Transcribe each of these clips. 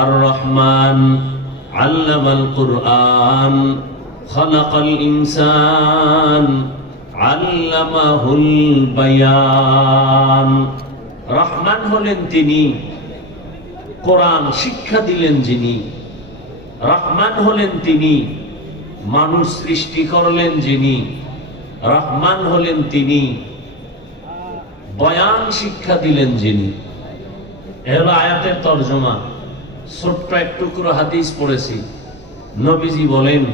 আর রহমান আল্লামাল কুরআন খালাকাল ইনসান আল্লামাহুল বায়ান। রহমান হলেন তিনি, কোরআন শিক্ষা দিলেন যিনি। রহমান হলেন তিনি, মানুষ সৃষ্টি করলেন যিনি। রহমান হলেন তিনি, বয়ান শিক্ষা দিলেন যিনি। এর আয়াতের তরজমা। ছোট্ট এক টুকরো হাদিস পড়েছি। নবীজি বলেন,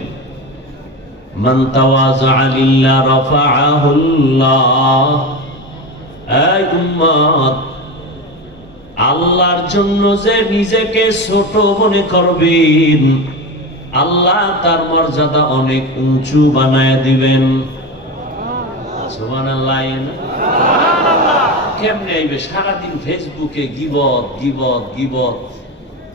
মান তাওয়াযা লিল্লাহ রাফাআহুল্লাহ। এই উম্মত, আল্লাহর জন্য যে নিজেকে ছোট মনে করবেন, আল্লাহ তার মর্যাদা অনেক উঁচু বানায় দিবেন। সুবহানাল্লাহ। কেমনে আইবে? সারাদিন ফেসবুকে গীবত গীবত গীবত,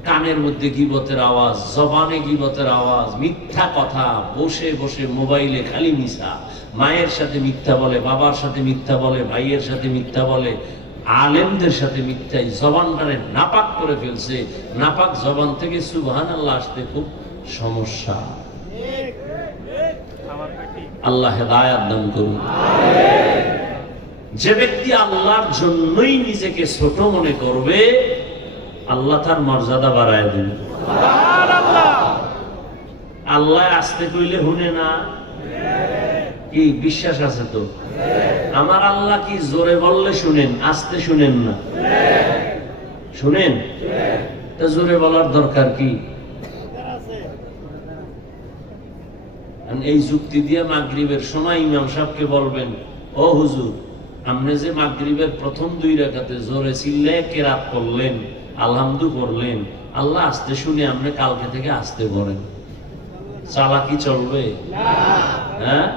কানের মধ্যে গীবতের আওয়াজ, জবানে গীবতের আওয়াজ, মিথ্যা কথা, বসে বসে মোবাইলে খালি মিছা। মায়ের সাথে মিথ্যা বলে, বাবার সাথে মিথ্যা বলে, ভাইয়ের সাথে মিথ্যা বলে, আলেমদের সাথে মিথ্যাই জবানটারে নাপাক করে ফেলছে। নাপাক জবান থেকে সুবহানাল্লাহ আসতে খুব সমস্যা। আল্লাহ হেদায়েত দান করুন। যে ব্যক্তি আল্লাহর জন্যই নিজেকে ছোট মনে করবে, আল্লাহ তার মর্যাদা বাড়ায় দেন। আল্লাহ আসতে কইলে শুনে না? কি বিশ্বাস আছে তো? আমার আল্লাহ কি জোরে বললে শুনেন, আসতে শুনেন না? শুনেন। তা জোরে বলার দরকার কি? এই যুক্তি দিয়ে মাগরিবের সময় ইমাম সাহেবকে বলবেন, ও হুজুর, আপনি যে মাগরিবের প্রথম 2 রাকাতে জোরে চিল্লায়ে কেরাত করলেন, আলহামদু করলেন, আল্লাহ আসতে শুনে আপনি কালকে থেকে আসতে বলেন। চালাকি চলবে? হ্যাঁ,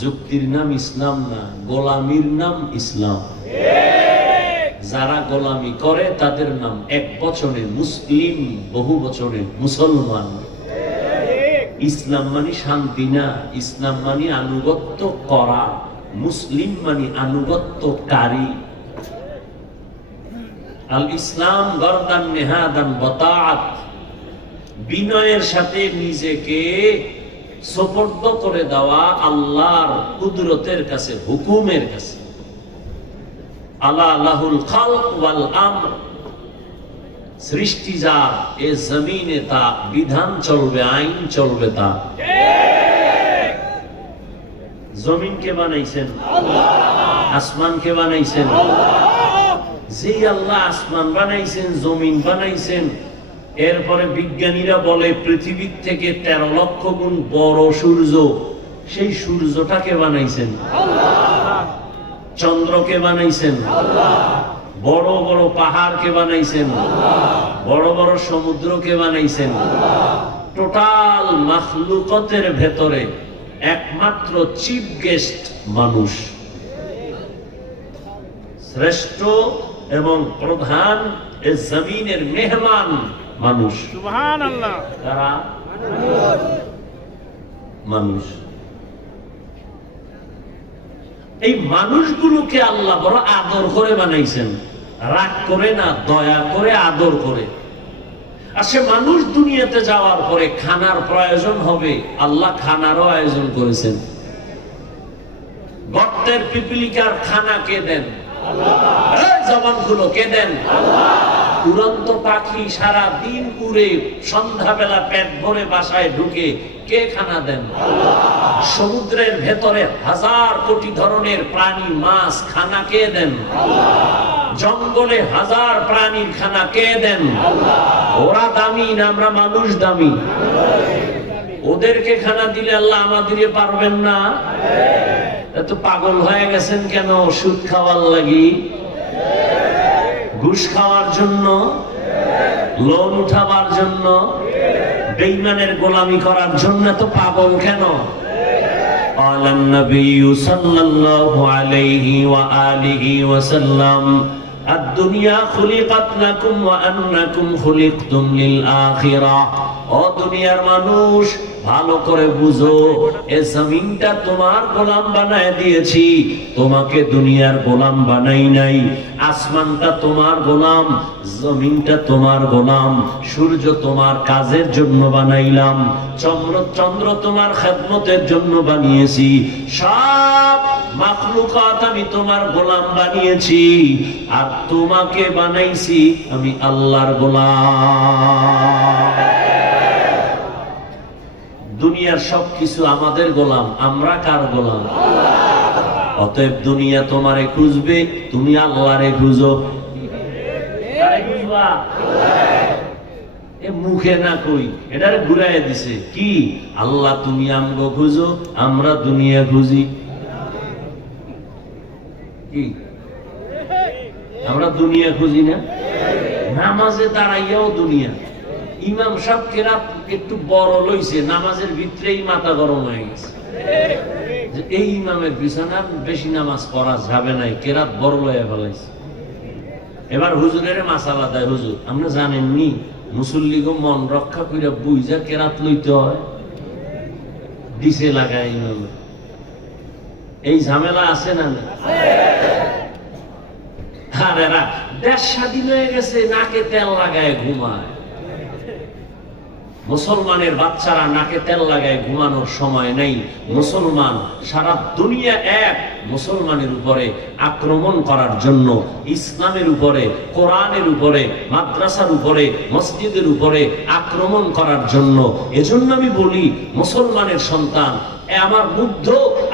যুক্তির নাম ইসলাম না, গোলামির নাম ইসলাম। যারা গোলামি করে তাদের নাম এক বচনে মুসলিম, বহু বচনে মুসলমান। ইসলাম মানে শান্তি না, ইসলাম মানে আনুগত্য করা, মুসলিম মানে আনুগত্যকারী। আল ইসলাম গরদান নেহাদান বতাআত, বিনয়ের সাথে নিজেকে সুপর্দ করে দেওয়া আল্লাহর কুদরতের কাছে, হুকুমের কাছে। আলা লাহুল খালক ওয়াল আমর, সৃষ্টি যার, এ জমিনে তা বিধান চলবে, আইন চলবে তা। জমিন কে বানাইছেন? আসমান কে বানাইছেন? যে আল্লাহ আসমান বানাইছেন, জমিন বানাইছেন, এরপরে বিজ্ঞানীরা বলে পৃথিবীর থেকে 13 লক্ষ গুণ বড় সূর্য, সেই সূর্যটাকে বানাইছেন। চন্দ্রকে বানাইছেন, বড় বড় পাহাড়কে বানাইছেন, বড় বড় সমুদ্রকে বানাইছেন। টোটাল মাখলুকতের ভেতরে একমাত্র চিফ গেস্ট মানুষ, শ্রেষ্ঠ এবং প্রধান এ জমিনের মেহমান মানুষ। সুবহানাল্লাহ। তারা মানুষ। এই মানুষগুলোকে আল্লাহ বড় আদর করে বানাইছেন, রাগ করে না, দয়া করে, আদর করে। আর সে মানুষ দুনিয়াতে যাওয়ার পরে খানার প্রয়োজন হবে, আল্লাহ খানারও আয়োজন করেছেন। গর্তের পিপিলিকার খানা কে দেন? জবানগুলো কে দেন? উড়ন্ত পাখি সারা দিন উড়ে সন্ধ্যাবেলা পেট ভরে বাসায় ঢুকে কে খানা দেন? সমুদ্রের ভেতরে 1000 কোটি ধরনের প্রাণী, মাছ, খানা কে দেন? জঙ্গলে 1000 প্রাণীর খানা কে দেন? ওরা দামি না আমরা মানুষ দামি? ওদেরকে খানা দিলে আল্লাহ আমাদের পারবেন না? এত পাগল হয়ে গেছেন কেন? সুদ খাওয়ার লাগি, ঘুষ খাওয়ার জন্য, লোন উঠাবার জন্য, বেঈমানের গোলামি করার জন্য এত পাগল কেন? قال النبي صلى الله عليه وآله وسلم الدنيا خلقت لكم وأنكم خلقتم للآخرة ও দুনিয়ার মানুষ, ভালো করে বুঝো, এই জমিনটা তোমার গোলাম বানায় দিয়েছি, তোমাকে দুনিয়ার গোলাম বানাই নাই। আসমানটা তোমার গোলাম, জমিনটা তোমার গোলাম, সূর্য তোমার কাজের জন্য বানাইলাম, চন্দ্র তোমার খেদমতের জন্য বানিয়েছি, সব মাখলুকাত আমি তোমার গোলাম বানিয়েছি, আর তোমাকে বানাইছি আমি আল্লাহর গোলাম। দুনিয়ার সবকিছু আমাদের গোলাম, আমরা কার গোলাম? অতএব দুনিয়া তোমারে খুঁজবে, তুমি আল্লাহরে খুঁজো। মুখে না কই, এটারে ঘুরাইয়া দিছে কি, আল্লাহ তুমি আমগো খুঁজো, আমরা দুনিয়া খুঁজি। কি আমরা দুনিয়া খুঁজি না? নামাজে দাঁড়াইয়াও দুনিয়া। ইমাম সাহেব কেরাত একটু বড় লইছে, নামাজের ভিতরেই মাথা গরম হয়ে গেছে, এই ইমামের পিছনে বেশি নামাজ পড়া যাবে নাই, কেরাত বড় লইয়া ফেলাইছে। এবার হুজুরের মাসালা দেয়, হুজুর আপনি জানেননি মুসল্লিগো মন রক্ষা করে বুঝা কেরাত লইতে হয়, দিছে লাগায় ইমামে। এই ঝামেলা আছে না? আরে দেশ স্বাধীন হয়ে গেছে, নাকে তেল লাগায় ঘুমায়। মুসলমানের বাচ্চারা নাকে তেল লাগায় ঘুমানোর সময় নেই। মুসলমান সারা দুনিয়া এক মুসলমানের উপরে আক্রমণ করার জন্য, ইসলামের উপরে, কোরআনের উপরে, মাদ্রাসার উপরে, মসজিদের উপরে আক্রমণ করার জন্য। এজন্য আমি বলি, মুসলমানের সন্তান আমার বুদ্ধ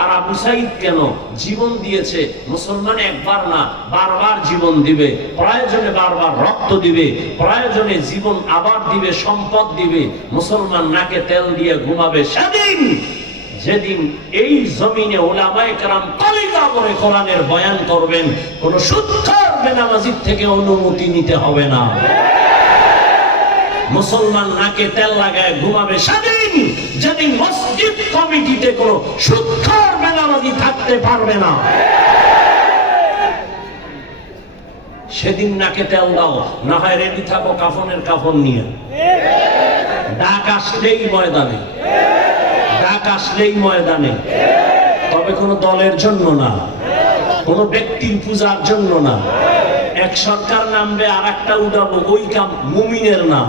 আর আবু সাইদ কেন জীবন দিয়েছে? মুসলমান একবার না বারবার জীবন দিবে, প্রয়োজনে বারবার রক্ত দিবে, প্রয়োজনে জীবন আবার দিবে, সম্পদ দিবে। মুসলমান নাকে তেল দিয়ে ঘুমাবে সেদিন যেদিন এই জমিনে উলামায়ে কেরাম কলিজা করে কোরআনের বয়ান করবেন, কোন সুৎখোর বেনামাজির থেকে অনুমতি নিতে হবে না। মুসলমান নাকে তেল লাগায় ঘুমাবে সেদিন যেদিন মসজিদ কমিটিতে কোন সুৎখোর বেনামাজি থাকতে পারবে না। সেদিন নাকে তেল দাও, না হয় রেডি থাকো কাফনের কাফন নিয়ে। ডাক আসলেই ময়দানে, ডাক আসলেই ময়দানে, তবে কোন দলের জন্য না, কোন ব্যক্তির পূজার জন্য না। এক সরকার নামবে আর একটা উঠাবো, ওই কাম মুমিনের না।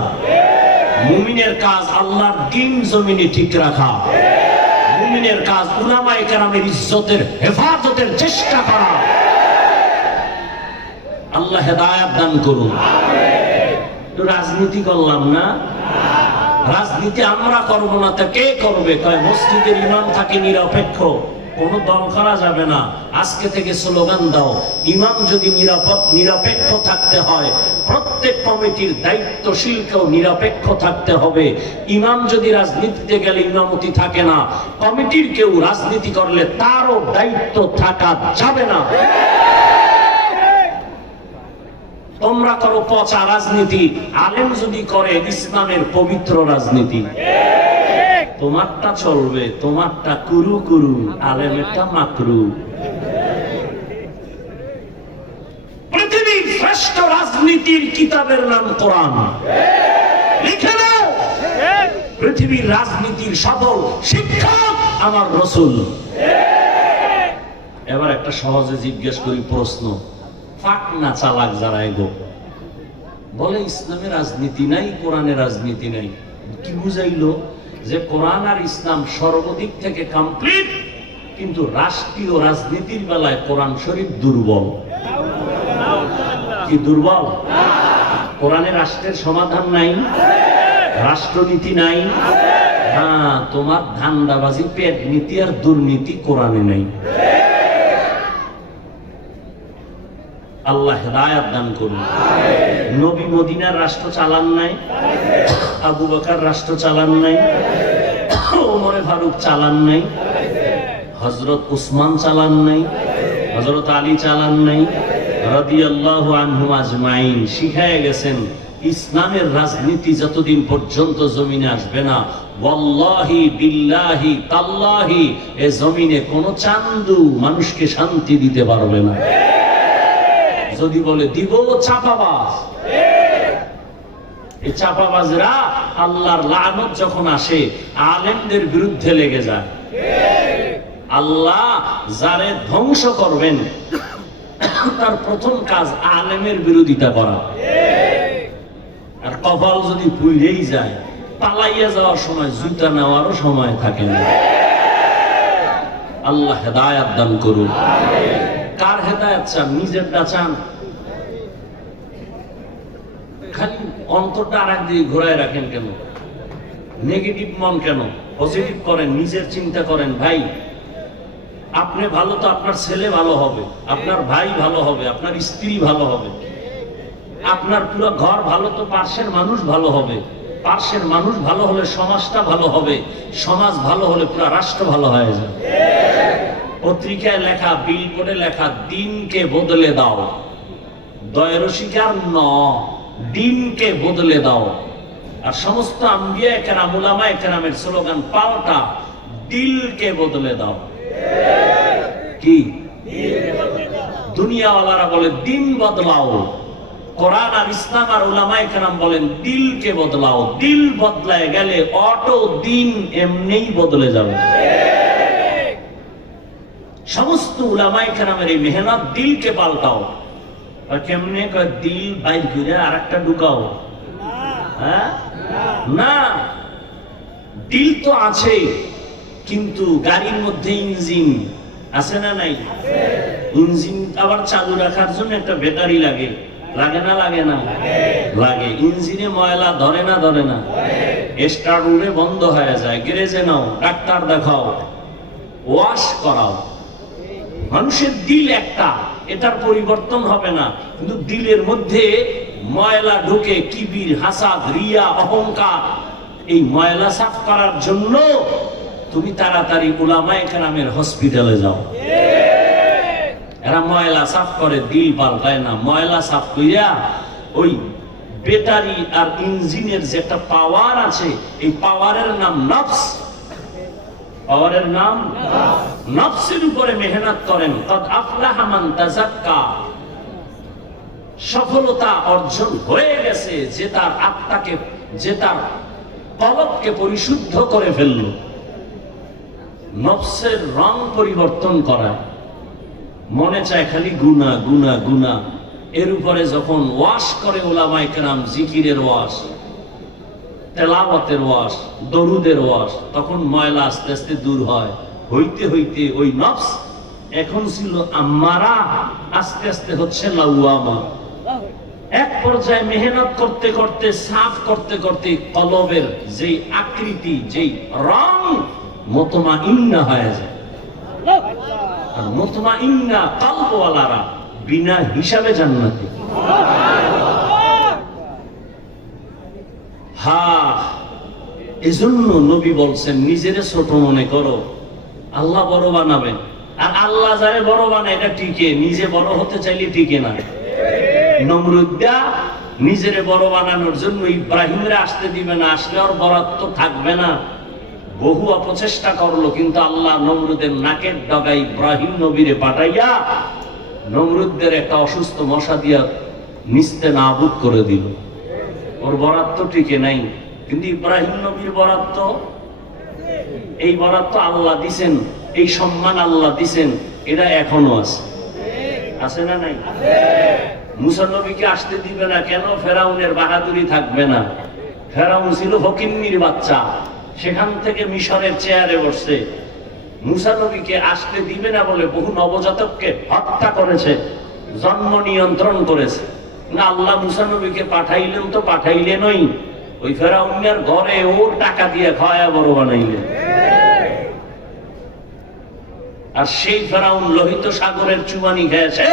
মুমিনের কাজ আল্লাহর দ্বীন জমিনে ঠিক রাখা, মুমিনের কাজ উলামায়ে কেরামের ইজ্জতের হেফাজতের চেষ্টা করা। আল্লাহ হেদায়েত দান করুন। তো রাজনীতি করলাম না, রাজনীতি আমরা করব না তা কে করবে? কয় মসজিদের ইমাম থাকে নিরপেক্ষ, কোন দল করা যাবে না। আজকে থেকে স্লোগান দাও, ইমাম যদি নিরপেক্ষ থাকতে হয়, প্রত্যেক কমিটির দায়িত্বশীলকেও নিরপেক্ষ থাকতে হবে। ইমাম যদি রাজনীতিতে গেলে ইমামতি থাকে না, কমিটির কেউ রাজনীতি করলে তারও দায়িত্ব থাকা যাবে না। তোমরা করো পচা রাজনীতি, আলেম যদি করে ইসলামের পবিত্র রাজনীতি, তোমারটা চলবে, তোমারটা কুরু কুরু, আলেমেরটা মাকরু। পৃথিবীর শ্রেষ্ঠ রাজনীতির কিতাবের নাম কোরআন, লিখে নাও। পৃথিবীর রাজনীতির সফল শিক্ষক আমার রাসূল। এবার একটা সহজে জিজ্ঞেস করি প্রশ্ন, ফাক না চালাক যারা এগো বলে ইসলামের রাজনীতি নাই, কোরআনের রাজনীতি নাই, কি বুঝাইলো? যে কোরআন আর ইসলাম সর্বদিক থেকে কমপ্লিট, কিন্তু রাষ্ট্রীয় রাজনীতির বেলায় কোরআন শরীফ দুর্বল। কি দুর্বল? কোরআনে রাষ্ট্রের সমাধান নাই, রাষ্ট্রনীতি নাই। হ্যাঁ, তোমার ধান্দাবাজি, পেট নীতি আর দুর্নীতি কোরআনে নাই। আল্লাহ হেদায়েত দান করুন। নবী মদিনার রাষ্ট্র চালান নাই, আবু বকর রাষ্ট্র চালান নাই, ওমর ফারুক চালান নাই, হযরত উসমান চালান নাই, হযরত আলী চালান নাই, রাদিয়াল্লাহু আনহুম আজমাইন। শিখায় গেছেন ইসলামের রাজনীতি যতদিন পর্যন্ত জমিনে আসবে না, ওয়াল্লাহি বিল্লাহি তাল্লাহি, এ জমিনে কোন চান্দু মানুষকে শান্তি দিতে পারবে না। যদি বলে দিব, চাপাবাজ। এই চাপাবাজরা আল্লাহর লানত যখন আসে আলেমদের বিরুদ্ধে লেগে যায়। আল্লাহ যারে ধ্বংস করবেন তার প্রথম কাজ আলেমের বিরোধিতা করা। আর কপাল যদি পুড়েই যায়, পালাইয়া যাওয়ার সময় জুতা নেওয়ারও সময় থাকে না। আল্লাহ হেদায়েত দান করুন। কার হেদায়েত চান? নিজেরটা চান? খালি অন্তরটা আর একদিকে ঘোরায় রাখেন কেন? নেগেটিভ মন কেন? পজিটিভ করেন, নিজের চিন্তা করেন। ভাই আপনি ভালো তো আপনার ছেলে ভালো হবে, আপনার ভাই ভালো হবে, আপনার স্ত্রী ভালো হবে, আপনার পুরো ঘর ভালো তো পার্শ্বের মানুষ ভালো হবে, পার্শ্বের মানুষ ভালো হলে সমাজটা ভালো হবে, সমাজ ভালো হলে পুরো রাষ্ট্র ভালো হয়ে যাবে। পত্রিকায় লেখা, বিলবোর্ডে লেখা, দিনকে বদলে দাও। দয়রসিকার ন, দিনকে বদলে দাও। আর সমস্ত আম্বিয়া কেরাম, উলামা কেরামের স্লোগান পাল্টা, দিলকে বদলে দাও। কি দুনিয়াওয়ালারা বলে দিন বদলাও, কোরআন আর ইসলাম আর উলামায়ে কেরাম বলেন দিলকে বদলাও। দিল বদলায় গেলে অটো দিন এমনিই বদলে যাবে। সমস্ত উলামায়ে কেরামের এই মেহনত, দিলকে পাল্টাও। কেমনে? দিল বাইর করে আর একটা ঢুকাও? হ্যাঁ না, দিল তো আছে, কিন্তু গাড়ির মধ্যে ইঞ্জিন আছে না নাই? ইঞ্জিন আবার চালু রাখার জন্য একটা ব্যাটারি লাগে, লাগে না? লাগে না? লাগে। ইঞ্জিনে ময়লা ধরে না? ধরে না? স্টার্ট উড়ে বন্ধ হয়ে যায়। গ্যারেজে নাও, ডাক্তার দেখাও, ওয়াশ করাও। মানুষের দিল একটা, এটার পরিবর্তন হবে না। কিন্তু দিলের মধ্যে ময়লা ঢুকে, কিবির, হাসাদ, রিয়া, অহংকার, এই ময়লা সাফ করার জন্য তুমি তাড়াতাড়ি উলামায়ে কেরামের হসপিটালে যাও। এরা ময়লা সাফ করে, দিল পাল্টায় না। ময়লা সাফ কইরা ওই ব্যাটারি আর ইঞ্জিনের যে একটা পাওয়ার আছে, এই পাওয়ারের নাম নফস। পাওয়ারের নাম নফসের উপরে মেহনত করেন। কদ আফলাহা মান তাযাক্কা, সফলতা অর্জন হয়ে গেছে যে তার আত্মাকে, যে তার কলবকে পরিশুদ্ধ করে ফেলল। নফসের রং পরিবর্তন করা, মনে চায় খালি গুনাহ গুনাহ গুনাহ। এর উপরে যখন ওয়াশ করে উলামায়ে কেরাম, জিকিরের ওয়াশ, তেলাওয়াতের ওয়াশ, দরুদের ওয়াশ, তখন ময়লা আস্তে আস্তে দূর হয়। হইতে হইতে ওই নফস এখন ছিল আম্মারা, আস্তে আস্তে হচ্ছে লাওয়ামা। এক পর্যায়ে মেহনত করতে করতে, সাফ করতে করতে কলবের যেই আকৃতি, যেই রং মুতমাইন্না হয়ে যায়। আর মুতমাইন্না কলবওয়ালারা বিনা হিসাবে জান্নাতি। হ্যাঁ, এজন্য নবী বলছেন নিজেরে ছোট মনে করো, আল্লাহ বড় বানাবেন। আর আল্লাহ যারে বড় বানায় এটা টিকে, নিজে বড় হতে চাইলে টিকে না। নমরুদা নিজেরে বড় বানানোর জন্য ইব্রাহিমরে আসতে দিবে না, আসলে ওর বরাত্ব থাকবে না। বহু অপচেষ্টা করলো, কিন্তু আল্লাহ নমরুদের নাকের ডগায় ইব্রাহিম নবীরে পাঠাইয়া নমরুদদের একটা অসুস্থ মশা দিয়া নিস্তে নাবুদ করে দিল। ওর বরাত্ব টিকে নাই। কিন্তু ইব্রাহিম নবীর বরাত্ব, এই বরাত্ব আল্লাহ দিছেন, এই সম্মান আল্লাহ দিছেন, এটা এখনো আছে। আছে না নাই? মুসা নবীকে আসতে দিবে না কেন? ফেরাউনের বাহাদুরি থাকবে না। ফেরাউন ছিল ফকিন্নির বাচ্চা, সেখান থেকে মিশরের চেয়ারে বসছে। মুসা নবীকে আসতে দিবে না বলে বহু নবজাতককে হত্যা করেছে, জন্ম নিয়ন্ত্রণ করেছে। না, আল্লাহ মুসা নবীকে পাঠাইলেন তো পাঠাইলেনই, ওই ফেরাউনের ঘরে ওর টাকা দিয়ে খাওয়া বড় বানাইলেন। আর সেই ফেরাউন লোহিত সাগরের চুবানি খেয়েছে।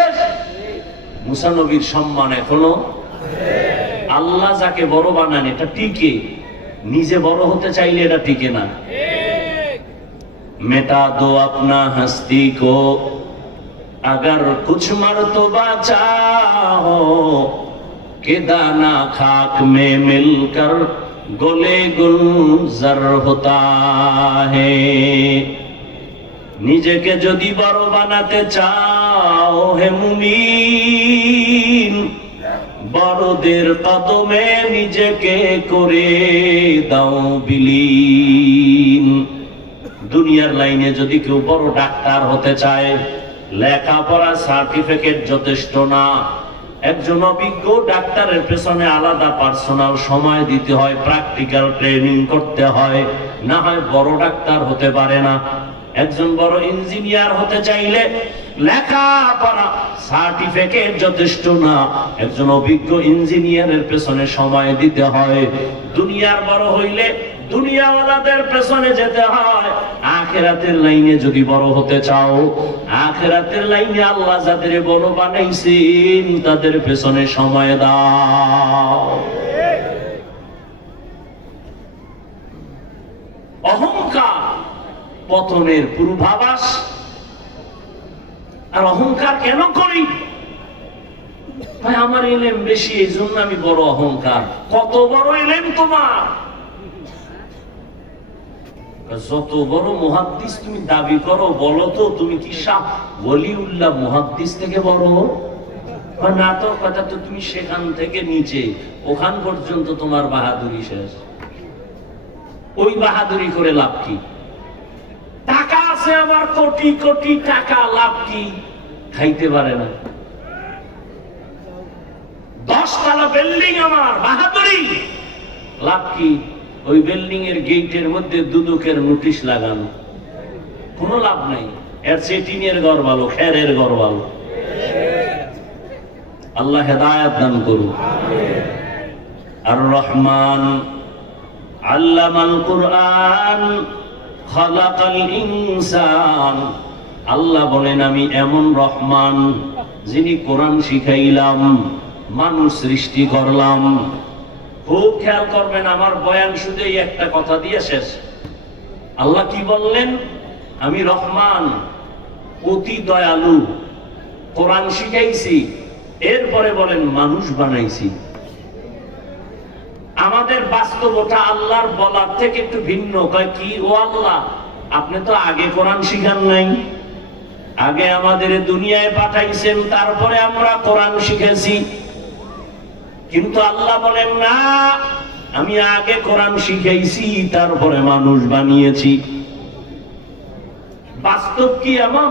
মুসা নবীর সম্মান এখনো। আল্লাহ যাকে বড় বানান এটা টিকে, নিজে বড় হতে চাইলে এটা টিকে না। মেটা দো আপনা হস্তি কো अगर कुछ मर्तबा चाहो कि दाना खाक में मिलकर गोले गुलजार होता है। নিজেকে যদি বড় বানাতে চাও হে মুমিন, বড়দের কদমে নিজেকে করে দাও বিলীন। দুনিয়ার লাইনে যদি কেউ বড় ডাক্তার হতে চায়, লেখাপড়া সার্টিফিকেট যথেষ্ট না। একজন অভিজ্ঞ ডাক্তারের পেছনে আলাদা পার্সোনাল সময় দিতে হয়, প্র্যাকটিক্যাল ট্রেনিং করতে হয়, না হয় বড় ডাক্তার হতে পারে না। একজন বড় ইঞ্জিনিয়ার হতে চাইলে লেখাপড়া সার্টিফিকেট যথেষ্ট না, একজন অভিজ্ঞ ইঞ্জিনিয়ারের পেছনে সময় দিতে হয়। দুনিয়ার বড় হইলে দুনিয়াওয়ালাদের পেছনে যেতে হয়। আখিরাতের লাইনে যদি বড় হতে চাও, আখিরাতের লাইনে আল্লাহ যাদের বড় বানাইছেন তাদের পেছনে সময় দাও। অহংকার পতনের পূর্বাভাস। আর অহংকার কেন করি? ভাই আমার ইলম বেশি, এই জন্য আমি বড় অহংকার। কত বড় ইলম তোমার? যত বড় মুহাদ্দিস তুমি দাবি করো, বলো তো তুমি কি শাহ ওলিউল্লাহ মুহাদ্দিস থেকে বড়? না তো, কথা তো তুমি সেখান থেকে নিচে, ওখান পর্যন্ত তোমার বাহাদুরি শেষ। ওই বাহাদুরি করে লাভ কি? টাকা আছে আমার কোটি কোটি টাকা, লাভ কি? খাইতে পারে না। 10 তলা বিল্ডিং আমার, বাহাদুরি, লাভ কি? ওই বিল্ডিং এর গেটের মধ্যে দুদকের নোটিশ লাগানো, কোনো লাভ নাই। এর চেয়ে টিনের ঘর ভালো, খেরের ঘর ভালো। আল্লাহ হেদায়েত দান করুন। আর রহমান আল্লামাল কুরআন খালাকাল ইনসান। আল্লাহ বলেন আমি এমন রহমান যিনি কোরআন শিখাইলাম, মানুষ সৃষ্টি করলাম। খুব খেয়াল করবেন, আমার বয়ান শুধু এই একটা কথা দিয়ে শেষ। আল্লাহ কি বললেন? আমি রহমান, অতি দয়ালু, কোরআন শিখাইছি, এরপরে বলেন মানুষ বানাইছি। আমাদের বাস্তবতা আল্লাহর বলার থেকে একটু ভিন্ন। কয় কি? ও আল্লাহ, আপনি তো আগে কোরআন শিখান নাই, আগে আমাদের দুনিয়ায় পাঠাইছেন, তারপরে আমরা কোরআন শিখেছি। কিন্তু আল্লাহ বলেন না, আমি আগে কোরআন শিখাইছি, তারপরে মানুষ বানিয়েছি। বাস্তব কি এমন?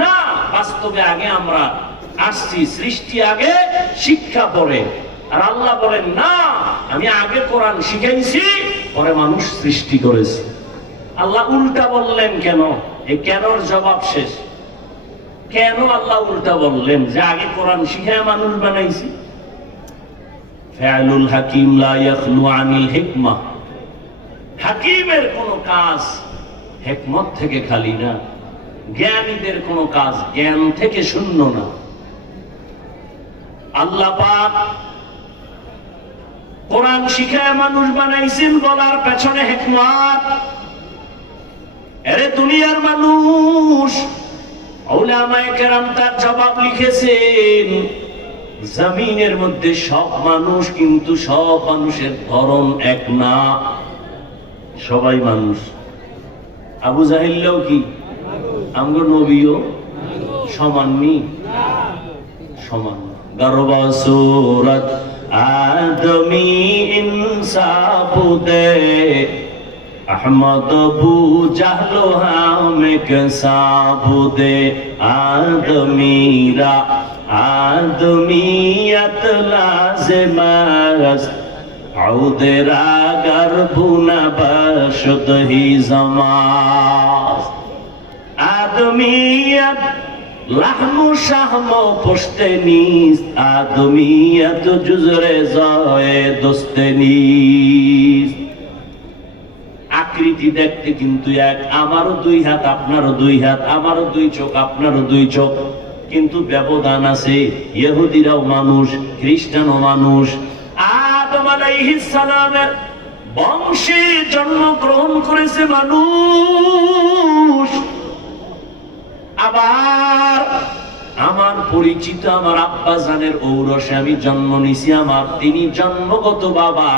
না, বাস্তবে আগে আমরা আসছি, সৃষ্টি আগে, শিক্ষা পরে। আর আল্লাহ বলেন না, আমি আগে কোরআন শিখাইছি, পরে মানুষ সৃষ্টি করেছি। আল্লাহ উল্টা বললেন কেন? এই কেনর জবাব শেষ। কেন আল্লাহ উল্টা বললেন যে আগে কোরআন শিখায় মানুষ বানাইছি? ফাআলুল হাকিম লা ইয়াখলু আনিল হিকমাহ। হাকিমের কোন কাজ হিকমত থেকে খালি না, জ্ঞানীদের কোন কাজ জ্ঞান থেকে শূন্য না। আল্লাহ পাক কোরআন শিখায় মানুষ বানাইছেন বলার পেছনে হিকমত। এরে দুনিয়ার মানুষ, উলামায়ে কেরাম তার জবাব লিখেছেন। জমিনের মধ্যে সব মানুষ, কিন্তু সব মানুষের ধরন এক না। সবাই মানুষ। আবু জাহেলও কি আমগো নবীও সমাননি? সমান। গরবা সুরত আদমি ইনসাফ দে, अहमद अबू जहलो हमें कसाबुदे आदमीरा आदमीयत लाज़िमस औदेरा गर्भुना बशुद ही जमास आदमीयत लाहमु शाहमो पुश्ते नीस्त आदमीयत जुज़रे ज़ाए दुस्ते नीस्त। আকৃতি দেখতে কিন্তু এক, আমারও 2 হাত আপনারও 2 হাত, আমারও 2 চোখ আপনারও 2 চোখ, কিন্তু ব্যবধান আছে। ইহুদিরাও মানুষ, খ্রিস্টানও মানুষ। আদম আলাইহিস সালামের বংশে জন্মগ্রহণ করেছে মানুষ। আবার আমার পরিচিত আমার আব্বা জানের ঔরসে আমি জন্ম নিছি, আমার তিনি জন্মগত বাবা,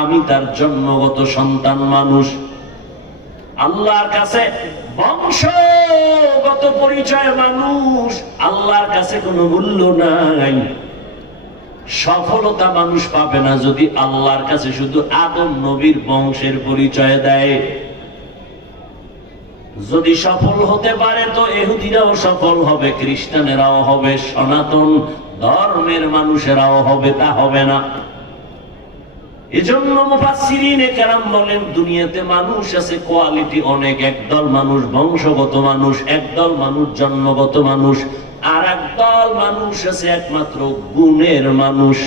আমি তার জন্মগত সন্তান মানুষ। আল্লাহর কাছে বংশগত পরিচয় মানুষ, আল্লাহর কাছে কোনো মূল্য নাই। সফলতা মানুষ পাবে না যদি আল্লাহর কাছে শুধু আদম নবীর বংশের পরিচয় দেয়। যদি সফল হতে পারে তো ইহুদিরাও সফল হবে, খ্রিস্টানেরাও হবে, সনাতন ধর্মের মানুষেরাও হবে, তা হবে না। এজন্য মুফাসসিরিনে কেরাম বলেন দুনিয়াতে মানুষ আছে কোয়ালিটি অনেক, একদল মানুষ বংশগত মানুষ, একদল মানুষ জন্মগত মানুষ, আর একদল মানুষ আছে একমাত্র গুণের মানুষ।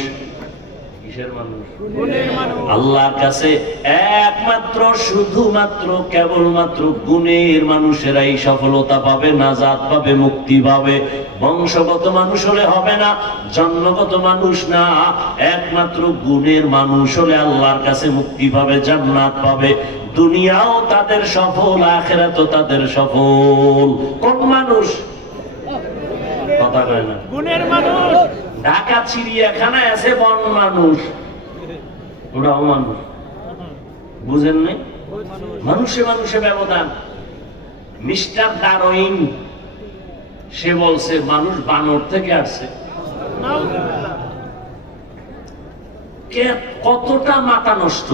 কিসের মানুষ? গুণের মানুষ। আল্লাহর কাছে একমাত্র শুধুমাত্র কেবলমাত্র গুণের মানুষেরাই সফলতা পাবে, নাজাত পাবে, মুক্তি পাবে। বংশগত মানুষ হলে হবে না, জন্মগত মানুষ না, একমাত্র গুণের মানুষ হলে আল্লাহর কাছে মুক্তি পাবে, জান্নাত পাবে। দুনিয়াও তাদের সফল, আখিরাতও তাদের সফল। কোন মানুষ? কথা কয় না। গুণের মানুষ। ঢাকা চিড়িয়াখানায় আছে বন মানুষ, ওরাও মানুষ। বুঝেন নাই? মানুষে মানুষে ব্যবধান। মিস্টার ডারউইন সে বলছে মানুষ বানর থেকে আসছে। কতটা মাথা নষ্ট!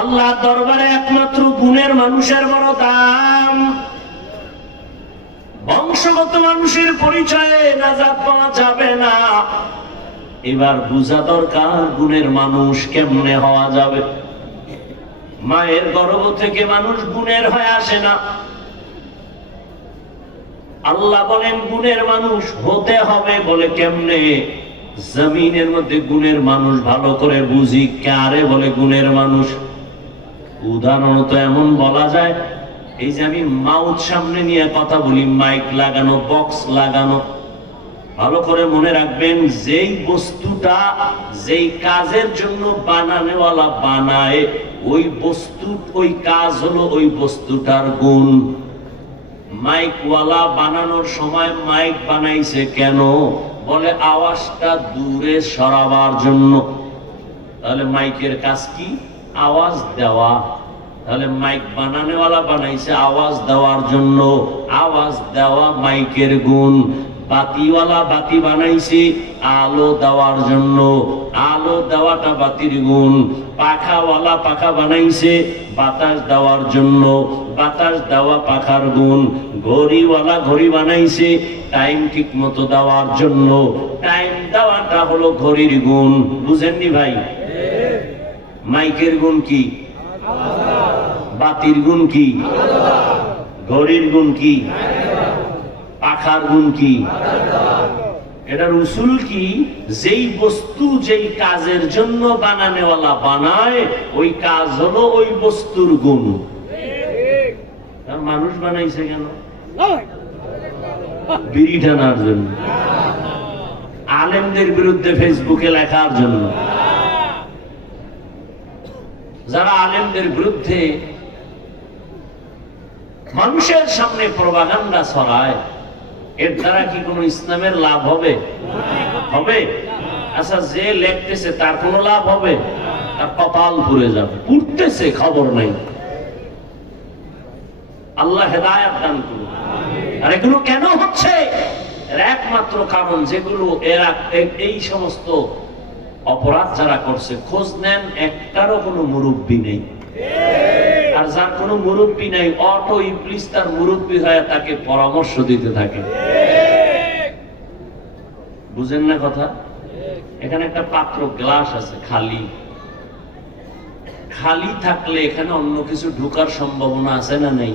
আল্লাহ দরবারে একমাত্র গুণের মানুষের বড় দাম। বংশগত মানুষের পরিচয়ে নাজাত পাওয়া যাবে না। এবার বুঝা দরকার গুণের মানুষ কেমনে হওয়া যাবে। মায়ের গর্ভ থেকে মানুষ গুণের হয়ে আসে না। আল্লাহ বলেন গুণের মানুষ হতে হবে, বলে কেমনে? জমিনের মধ্যে গুণের মানুষ ভালো করে বুঝি, কারে বলে গুণের মানুষ। উদাহরণত এমন বলা যায়, এই যে আমি মাউথ সামনে নিয়ে কথা বলি, মাইক লাগানো, বক্স লাগানো, ভালো করে মনে রাখবেন যেই বস্তুটা যেই কাজের জন্য বানানোওয়ালা বানায়, ওই বস্তু ওই কাজ হলো ওই বস্তুটার গুণ। মাইকওয়ালা বানানোর সময় মাইক বানাইছে কেন? বলে আওয়াজটা দূরে সরাবার জন্য। তাহলে মাইকের কাজ কি? আওয়াজ দেওয়া। তাহলে মাইক বানানোওয়ালা বানাইছে আওয়াজ দেওয়ার জন্য, আওয়াজ দেওয়া মাইকের গুণ। বাতিওয়ালা বাতি বানাইছে আলো দেওয়ার জন্য, আলো দেওয়াটা বাতির গুণ। পাখাওয়ালা পাখা বানাইছে বাতাস দেওয়ার জন্য, বাতাস দেওয়া পাখার গুণ। ঘড়িওয়ালা ঘড়ি বানাইছে টাইম ঠিক মতো দেওয়ার জন্য, টাইম দেওয়াটা হলো ঘড়ির গুণ। বুঝেননি ভাই? মাইকের গুণ কি? বাতির গুণ কি? ঘড়ির গুণ কি? পাখার গুণ কি? এটার উসুল কি? যেই বস্তু যেই কাজের জন্য বানানোওয়ালা বানায়, ওই কাজ হলো ওই বস্তুর গুণ। মানুষ বানাইছে কেন? বিড়ি টানার জন্য, আলেমদের বিরুদ্ধে ফেসবুকে লেখার জন্য। যারা আলেমদের বিরুদ্ধে মানুষের সামনে প্রপাগান্ডা ছড়ায়, এর দ্বারা কি কোনো ইসলামের লাভ হবে? হবে? আচ্ছা, যে লেখতেছে তার কোনো লাভ হবে? তার কপাল পুড়ে যাবে। পুড়তেছে, খবর নাই। আল্লাহ হেদায়েত দান করুন। আর এগুলো কেন হচ্ছে? এর একমাত্র কারণ, যেগুলো এরা এই সমস্ত অপরাধ যারা করছে, খোঁজ নেন একটারও কোনো মুরব্বী নেই। আর যার কোনো মুরব্বী নাই, অটো ইবলিস তার মুরব্বী হয়ে তাকে পরামর্শ দিতে থাকে। বুঝেন না কথা? এখানে একটা পাত্র গ্লাস আছে খালি, খালি থাকলে এখানে অন্য কিছু ঢোকার সম্ভাবনা আছে না নেই?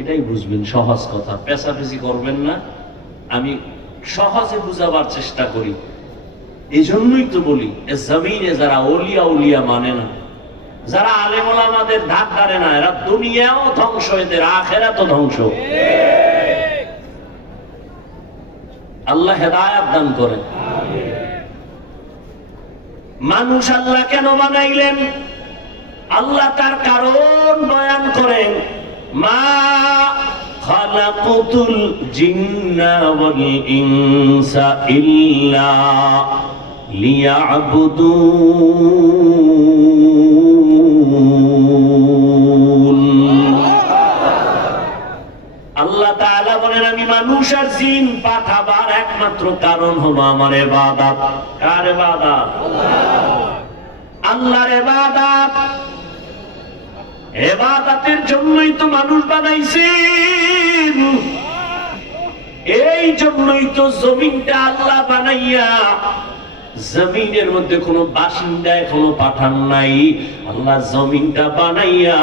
এটাই বুঝবেন, সহজ কথা, পেঁচাপেচি করবেন না। আমি সহজে বুঝাবার চেষ্টা করি। এই জন্যই তো বলি, জমিনে যারা ওলিয়া উলিয়া মানে না, যারা আলেম ওলামাদের ধাক ধারে না, এরা দুনিয়াও ধ্বংস, এদের আখিরাতও ধ্বংস। আল্লাহ হেদায়েত দান করেন। মানুষ আল্লাহ কেন বানাইলেন? আল্লাহ তার কারণ বয়ান করেন। মা খালাকুতুল জিন্না ওয়াল ইনসা ইল্লা লিয়াবুদুন। আল্লাহ তাআলা বলেন, আমি মানুষ আর জিন পাঠাবার একমাত্র কারণ হলো আমার ইবাদত। কার ইবাদত? আল্লাহর ইবাদত। ইবাদতের জন্যই তো মানুষ বানাইছেন, এই জন্যই তো জমিনটা আল্লাহ বানাইয়া জমিনের মধ্যে কোনো বাসিন্দা এখনো পাঠান নাই। আল্লাহ জমিনটা বানাইয়া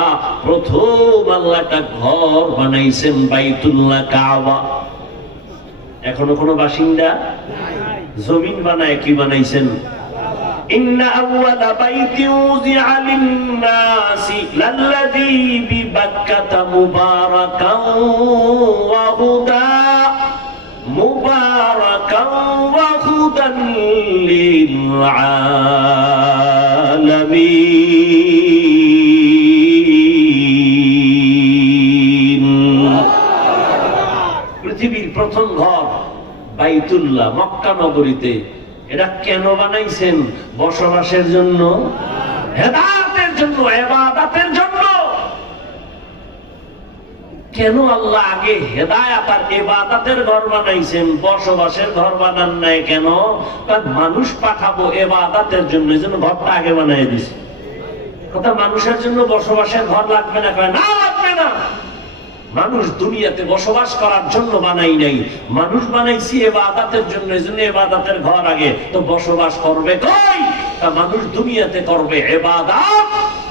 প্রথম আল্লাহ একটা ঘর বানাইছেন, বাইতুল্লাহ কাবা। এখনো কোনো বাসিন্দা জমিন বানায় কি বানাইছেন? ইন্না আউয়ালা বাইতিন উযিআ লিন-নাসি লাল্লাযী বিবাক্কাতা মুবারাকান ওয়া হুদা মুবারাকান ওয়া হুদান লিল-আলামিন। পৃথিবীর প্রথম ঘর বাইতুল্লাহ মক্কা নগরীতে। এটা কেন বানাইছেন? বসবাসের জন্য, হেদায়েতের জন্য, ইবাদতের জন্য। কেন আল্লাহ আগে হেদায়েত আর ইবাদতের ঘর বানাইছেন, বসবাসের ঘর বানান নাই কেন? কারণ মানুষ পাঠাবো ইবাদতের জন্য, এজন্য ঘরটা আগে বানাই দিছে। কথা মানুষের জন্য বসবাসের ঘর লাগবে না? কয় না, লাগবে না। মানুষ দুনিয়াতে বসবাস করার জন্য বানাই নাই, মানুষ বানাইছি ইবাদতের জন্য, এজন্য ইবাদতের ঘর আগে। তো বসবাস করবে কই? মানুষ দুনিয়াতে করবে ইবাদত,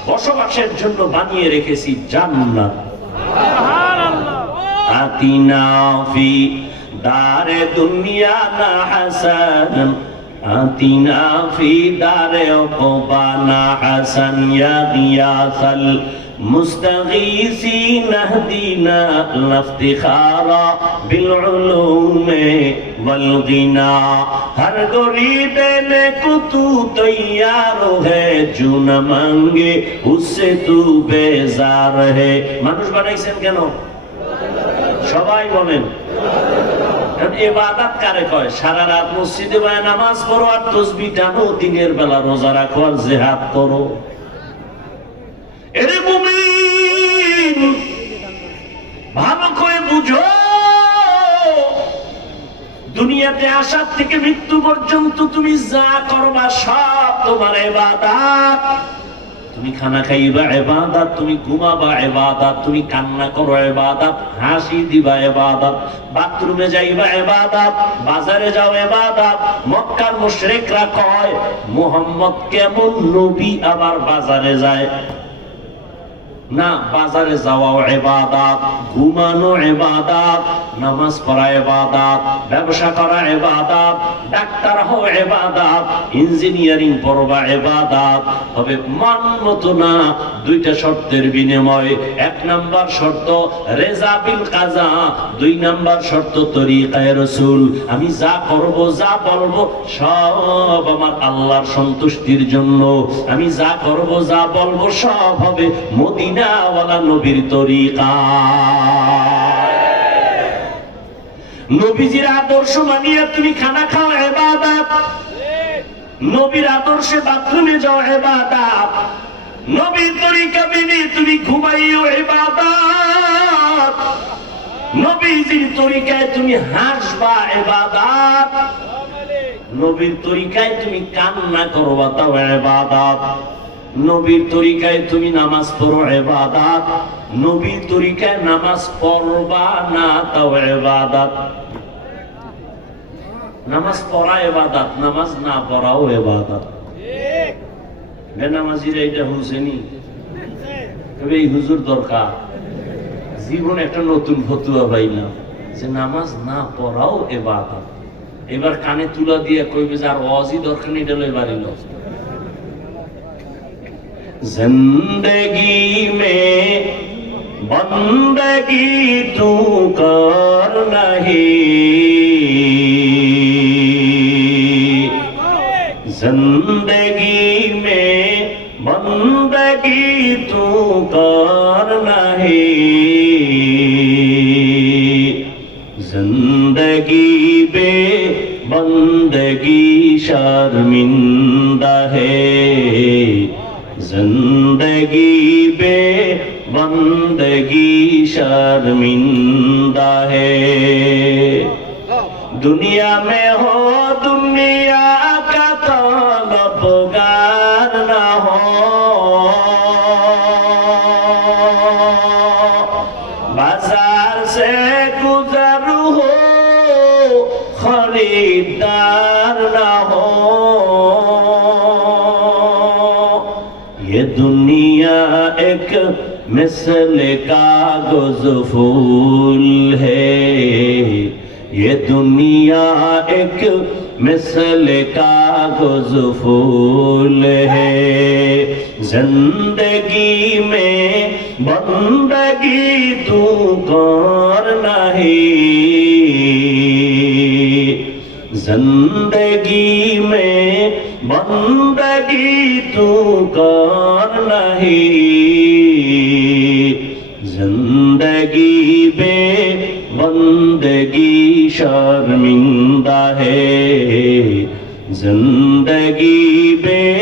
বসবাসের জন্য বানিয়ে রেখেছি জান্নাত। আতিনা ফি দারে দুনিয়া না হাসান, আতিনা ফি দারে উকবানা হাসান, ইয়া গিয়াসাল মুস্তাগীসিন আহদিনা লাফতিখারা বিল উলুমে ওয়াল গিনা। হর গরিবে নে কুতু তৈয়ার হে জু না মাঙ্গে উসসে তু বেজার হে। মানুষ বানাইছেন কেন? সবাই বলেন। ইবাদত কারে কয়? সারা রাত মসজিদে বসে নামাজ পড়ো আর তাসবিহ টানো, দিনের বেলা রোজা রাখো আর জিহাদ করো। এরে মুমিন, ভালো করে বুঝো, দুনিয়াতে আসার থেকে মৃত্যু পর্যন্ত তুমি যা করবা সব তোমার ইবাদত। তুমি খানা খাইবা ইবাদত, তুমি ঘুমাবা ইবাদত, তুমি কান্না করো ইবাদত, হাসি দিবা ইবাদত, বাথরুমে যাইবা ইবাদত, বাজারে যাও ইবাদত। মক্কার মুশরিকরা কয় মুহাম্মদ কেমন নবী আবার বাজারে যায়? না, বাজারে যাওয়া ইবাদত, ঘুমানো ইবাদত, নামাজ পড়া ইবাদত, ব্যবসা করা ইবাদত, ডাক্তার হও ইবাদত, ইঞ্জিনিয়ারিং পড়বা ইবাদত। তবে মন মতো না, দুইটা শর্তের বিনিময়ে। এক নাম্বার শর্ত রেজা বিল কাজা, দুই নাম্বার শর্ত তরিকায়ে রাসূল। আমি যা করব, যা বলবো সব আমার আল্লাহর সন্তুষ্টির জন্য। আমি যা করব, যা বলবো সব হবে মদিনাওয়ালা নবীর তরিকা। নবীজির আদর্শ মানিয়ে তুমি খানা খাও ইবাদত, নবীর আদর্শে বাথরুমে যাও ইবাদত, নবীর তরিকা মেনে তুমি ঘুমাইও ইবাদত, নবীজির তরিকায় তুমি হাসবা ইবাদত, নবীর তরিকায় তুমি কান্না করবা তাও ইবাদত, নবীর তরিকায় তুমি নামাজ পড়ো ইবাদত, নবীর তরিকায় নামাজ পড়বা না তাও ইবাদত। নামাজ পড়া ইবাদত, নামাজ না পড়াও ইবাদত। বেনামাজিরা এটা হুঁসেনি, তবে এই হুজুর দরকার। জীবনে একটা নতুন ফতুয়া পাইলাম যে নামাজ না পড়াও ইবাদত। এবার কানে তুলা দিয়ে কইবে যে আর ওয়াজই দরকার নেই, এটা এবারই লো। जिंदगी में बंदगी तू कर नहीं, जिंदगी में बंदगी तू कर नहीं, जिंदगी बे बंदगी शर्मिंदा है, जिंदगी बे बंदगी शर्मिंदा है। दुनिया में हो दुनिया का तलबगार ना हो, बाजार से गुजर हो खरीदार ना हो। ये दुनिया एक मिसले कागज फूल है, ये दुनिया एक मिसले कागज फूल है। जिंदगी में बंदगी तू करना है, जिंदगी में बंदगी तू करना है। जिंदगी में बंदगी शर्मिंदा है, जिंदगी में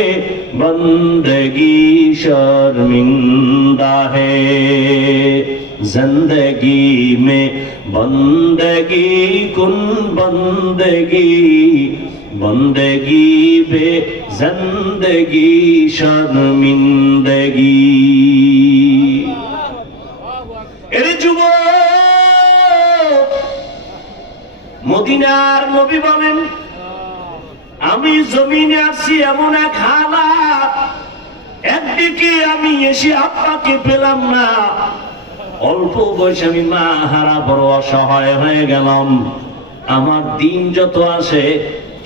बंदगी शर्मिंदा है। जिंदगी में बंदगी कुन बंदगी, बंदगी बे जिंदगी शर्मिंदगी। এরে যুবক, মদিনার নবী বলেন আমি জমিনে আসি এমন এক হালাত, একদিকে আমি এসে আব্বাকে পেলাম না, অল্প বয়সে আমি মা হারা বড় অসহায় হয়ে গেলাম। আমার দিন যত আসে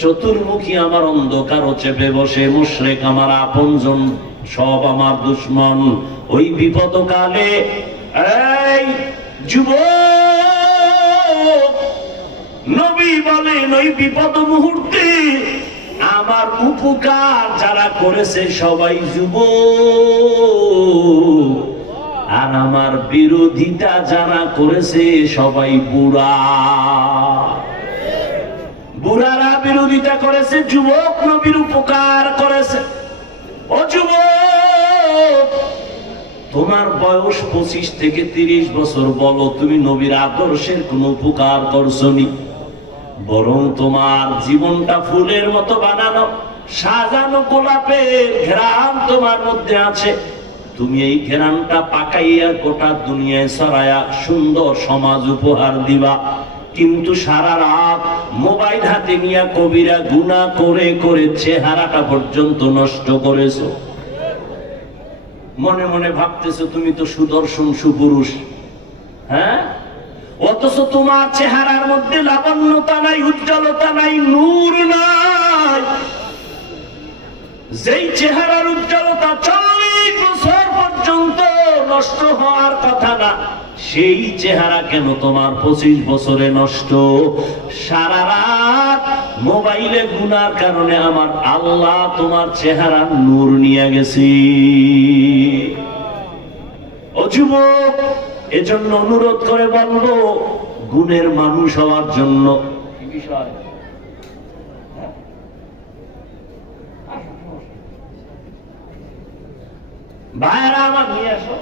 চতুর্মুখী আমার অন্ধকার চেপে বসে, মুশরিক আমার আপনজন সব আমার দুশমন। ওই বিপদ কালে এই যুবক, নবী বলেন ওই বিপদ মুহূর্তে আমার উপকার যারা করেছে সবাই যুবক, আর আমার বিরোধিতা যারা করেছে সবাই বুড়া। বুড়ারা বিরোধিতা করেছে, যুবক নবীর উপকার করেছে। ও যুবক, তোমার বয়স 25 থেকে 30 বছর, বলো তুমি নবীর আদর্শের কোন উপকার করছনি? বরং তোমার জীবনটা ফুলের মতো বানানো, সাজানো গোলাপের ঘ্রাণ তোমার মধ্যে আছে। তুমি এই ঘ্রাণটা পাকাইয়া গোটা দুনিয়ায় ছড়ায়া সুন্দর সমাজ উপহার দিবা। কিন্তু সারা রাত মোবাইল হাতে নিয়ে কবিরা গুনাহ করে করে চেহারাটা পর্যন্ত নষ্ট করেছো। মনে মনে ভাবতেছো তুমি তো সুদর্শন সুপুরুষ, হ্যাঁ, অথচ তোমার চেহারার মধ্যে লাবণ্যতা নাই, উজ্জ্বলতা নাই, নূর নাই। যেই চেহারার উজ্জ্বলতা 40 বছর পর্যন্ত নষ্ট হওয়ার কথা না, সেই চেহারা কেন তোমার 25 বছরে নষ্ট? সারা রাত মোবাইলে গুনার কারণে আমার আল্লাহ তোমার চেহারা নূর নিয়ে গেছে। ও যুবক, এজন্য অনুরোধ করে বলবো, গুণের মানুষ হওয়ার জন্য কি বিষয় ভাইরা আমার নিয়ে আসো।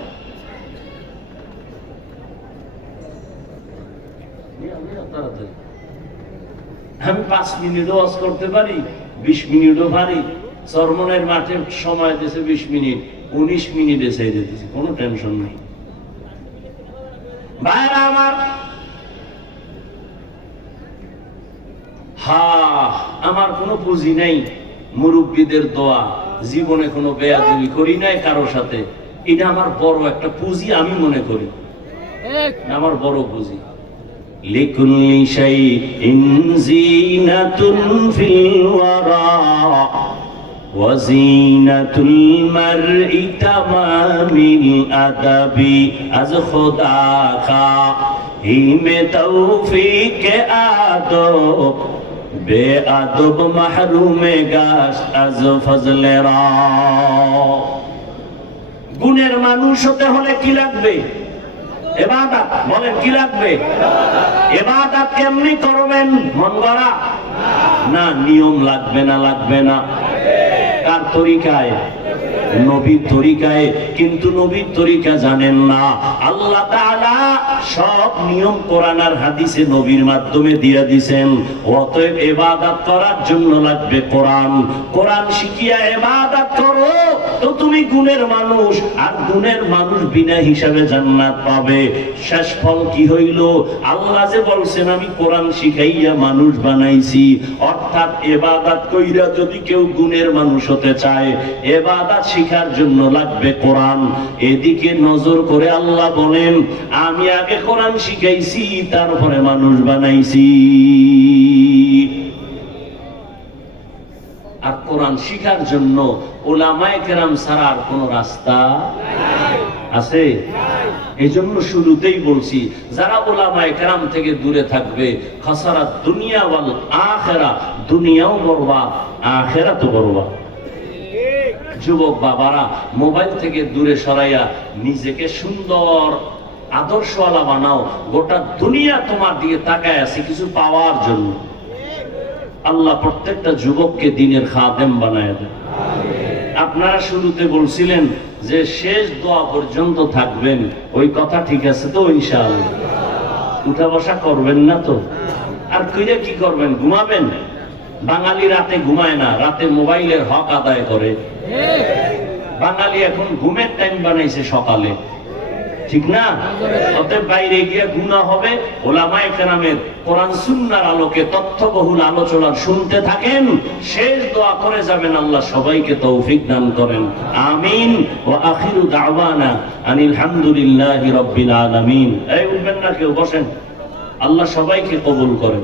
আমি 5 মিনিটও ওয়াজ করতে পারি, 20 মিনিটও পারি। চরমনের মাঠে সময় দিয়েছে 20 মিনিট, 19 মিনিট এসে দিতেছে, কোনো টেনশন নেই। ভাইরা আমার, আমার কোনো পুঁজি নেই, মুরব্বীদের দোয়া, জীবনে কোনো বেয়াদবি করি নাই কারোর সাথে। এটা আমার বড় একটা পুঁজি আমি মনে করি, আমার বড় পুঁজি। লিকুল্লি শাইইন জিনাতুন ফিল ওয়ারা ওয়া জিনাতুল মারই তামামিল আদাবি আজ খোদা কা হিমে তৌফিক আদব বেআদব মাহরুমে গাশ আজ ফজলে রা। গুণের মানুষ হতে হলে কি লাগবে? ইবাদত। বলেন কি লাগবে? ইবাদত কেমনি করবেন? মন গড়া না, নিয়ম লাগবে না? লাগবে না। কার তরিকায়? নবীর তরিকায়, কিন্তু নবীর তরিকা জানেন না। আল্লাহ তাআলা সব নিয়ম কোরআন আর হাদিসে নবীর মাধ্যমে দিয়ে দিয়েছেন। অতএব ইবাদত করার জন্য লাগবে কোরআন। কোরআন শিখিয়া ইবাদত করো তো তুমি গুণের মানুষ, আর গুণের মানুষ বিনা হিসাবে জান্নাত পাবে। শেষ ফল কি হইল? আল্লাহ যে বলছেন আমি কোরআন শিখাইয়া মানুষ বানাইছি, অর্থাৎ ইবাদত কইরা যদি কেউ গুণের মানুষ হতে চায়, ইবাদত শিখার জন্য লাগবে কোরআন। এদিকে নজর করে আল্লাহ বলেন আমি আগে কোরআন শিখাইছি, তারপরে মানুষ বানাইছি। আর কোরআন শিখার জন্য উলামায়ে কেরাম ছাড়া আর কোন রাস্তা আছে? এই জন্য শুরুতেই বলছি, যারা উলামায়ে কেরাম থেকে দূরে থাকবে, খাসারাত দুনিয়া ওয়াল আখিরা, দুনিয়াও বরবাদ আখিরাতও বরবাদ। যুবক বাবারা, মোবাইল থেকে দূরে সরাইয়া নিজেকে সুন্দর আদর্শওয়ালা বানাও। গোটা দুনিয়া তোমার দিকে তাকায় আছে কিছু পাওয়ার জন্য। আল্লাহ প্রত্যেকটা যুবককে দ্বীনের খাদেম বানায় দেয়। আপনারা শুরুতে বলছিলেন যে শেষ দোয়া পর্যন্ত থাকবেন, ওই কথা ঠিক আছে তো? ইনশাআল্লাহ উঠা বসা করবেন না তো? আর কইরা কি করবেন? ঘুমাবেন? বাঙালি রাতে ঘুমায় না, রাতে মোবাইলের হক আদায় করে। বাঙালি এখন ঘুমের টাইম বানাইছে সকালে, ঠিক না? অতএব বাইরে গিয়ে গুনাহ হবে। উলামায়ে কেরামের কোরআন সুন্নাহর আলোকে তথ্যবহুল আলোচনা শুনতে থাকেন, শেষ দোয়া করে যাবেন। আল্লাহ সবাইকে তৌফিক দান করেন, আমিন। ওয়া আখিরু দাওয়ানা আনিল হামদুলিল্লাহি রাব্বিল আলামিন। এই উঠবেন না কেউ, বসেন। আল্লাহ সবাইকে কবুল করেন।